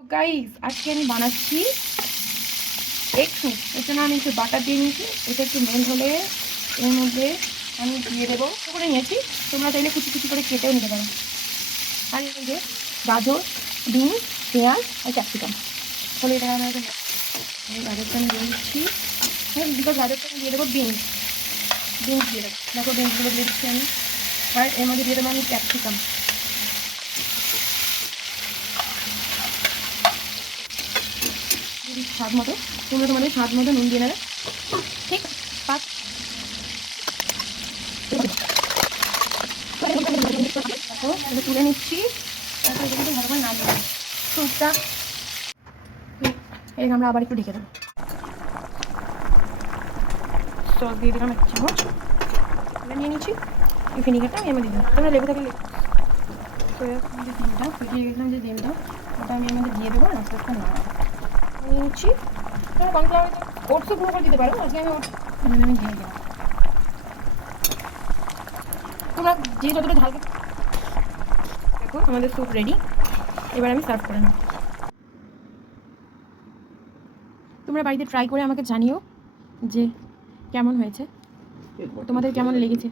Guys আজকে আমি বানাচ্ছি এগ স্যুপ। এর জন্য আমি একটু বাটার দিয়ে নিয়েছি। এটা একটু মেল্ট হলে এর মধ্যে আমি দিয়ে দেবো করে নিয়েছি। তোমরা চাইলে কুচি কুচি করে কেটেও নিতে পারো। আর এই যে গাজর, বিনস, পেঁয়াজ আর ক্যাপসিকাম হলে এটা আমি গাজরটা আমি দিয়ে দিচ্ছি। দুটো গাজরটা আমি দিয়ে দেবো বিনস দিয়ে দেবো। দেখো বিনসগুলো দিয়ে দিচ্ছি আমি। আর এর মধ্যে দিয়ে দেবো আমি ক্যাপসিকাম। স্বাদ মতো তোমরা তোমাদের স্বাদ মতো নুন দিয়ে নেবে। ঠিক তুলে নিচ্ছি। তারপরে এটা কিন্তু ভালো করে না দেবো স্যুপটা এরকম আমরা আবার একটু ঢেকে দেবো। সস দিয়ে দিলাম 1 চামচ। নিয়ে নিচ্ছি এই ভিনিগারটা আমি এর মধ্যে দিলাম। তোমরা লেবু থাকলে যে ডিমটা ফেটিয়ে গেছিলাম যে ডিমটা ওটা আমি এর মধ্যে দিয়ে দেবো। আস্তে আস্তে না নিয়ে নিচ্ছি। তোমরা কর্নফ্লাওয়ার ওটসও গুঁড়ো করে দিতে পারো। আজকে আমি ওটস আমি দিয়ে দিলাম। তোমরা যে যতটা ঝাল দেখো আমাদের স্যুপ রেডি। এবার আমি সার্ভ করে নেব। তোমরা বাড়িতে ট্রাই করে আমাকে জানিও যে কেমন হয়েছে, তোমাদের কেমন লেগেছে।